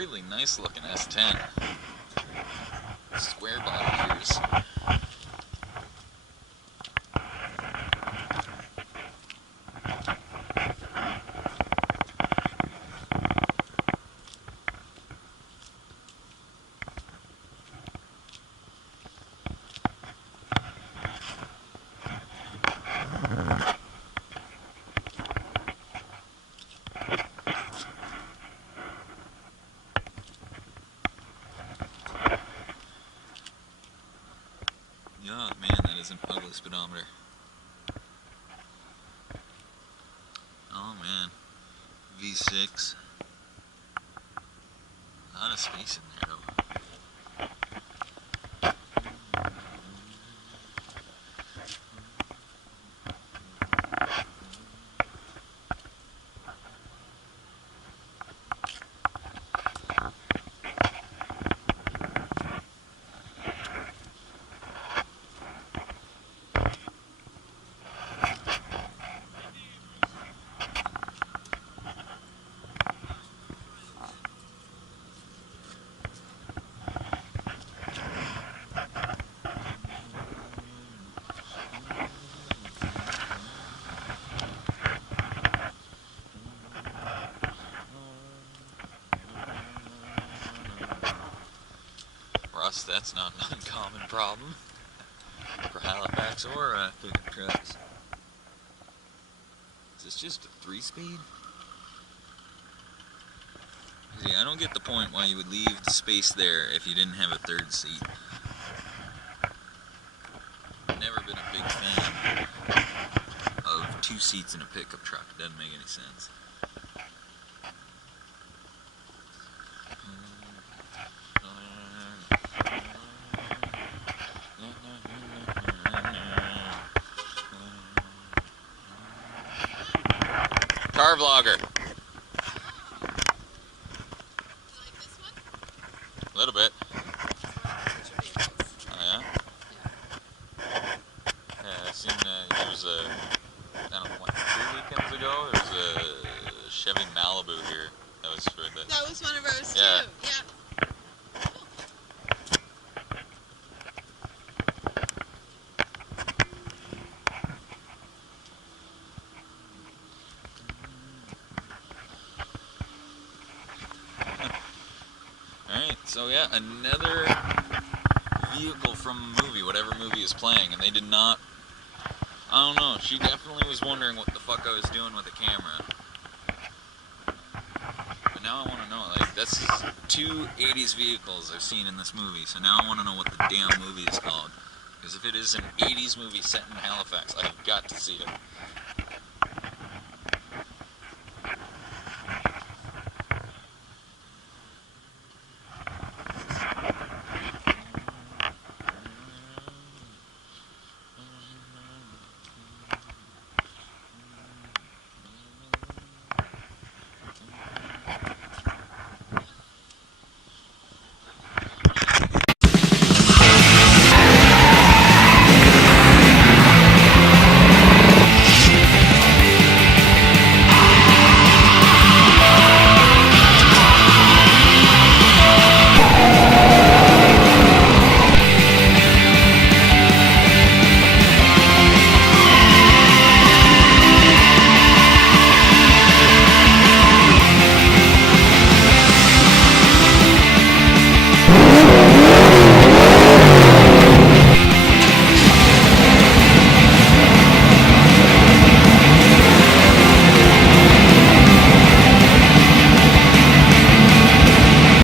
really nice looking S10. Square body gears. Oh man, that is an ugly speedometer. Oh man, V6. A lot of space in there though. Rust, that's not an uncommon problem for Halifax or pickup trucks. Is this just a 3-speed? See, I don't get the point why you would leave the space there if you didn't have a third seat. Never been a big fan of 2 seats in a pickup truck. It doesn't make any sense. Car vlogger. You like this one? A little bit. Vehicles. Oh yeah? Yeah, I've seen there was a, I don't know, what, 2 weekends ago, there was a Chevy Malibu here. That was for the... That was one of ours Yeah. too. Yeah. Alright, so yeah, another vehicle from a movie, whatever movie is playing, and they did not, I don't know, she definitely was wondering what the fuck I was doing with the camera. But now I want to know, like, that's 2 80s vehicles I've seen in this movie, so now I want to know what the damn movie is called. Because if it is an 80s movie set in Halifax, I've got to see it.